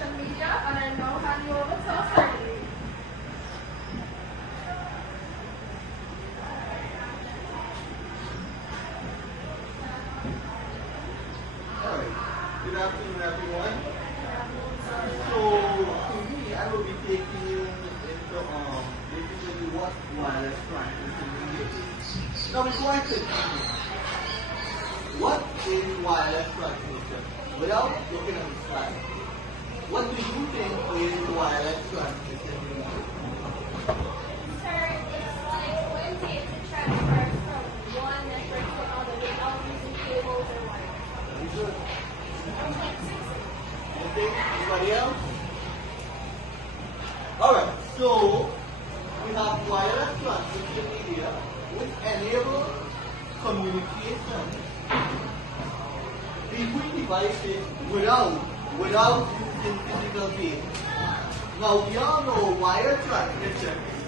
social media, and I now hand you over to our secretary. Alright, good afternoon everyone. So, today I will be taking you into basically what wireless transmission is. Now before I continue, what is wireless transmission? Without looking at the slide, what do you think is wireless transmission? Sir, it's like when data transfers from one network to another without using cables or wires. Very good. Okay, anybody else? Alright, so we have wireless transmission media which enable communication between devices without using physical beings. Now we all know wire transmission is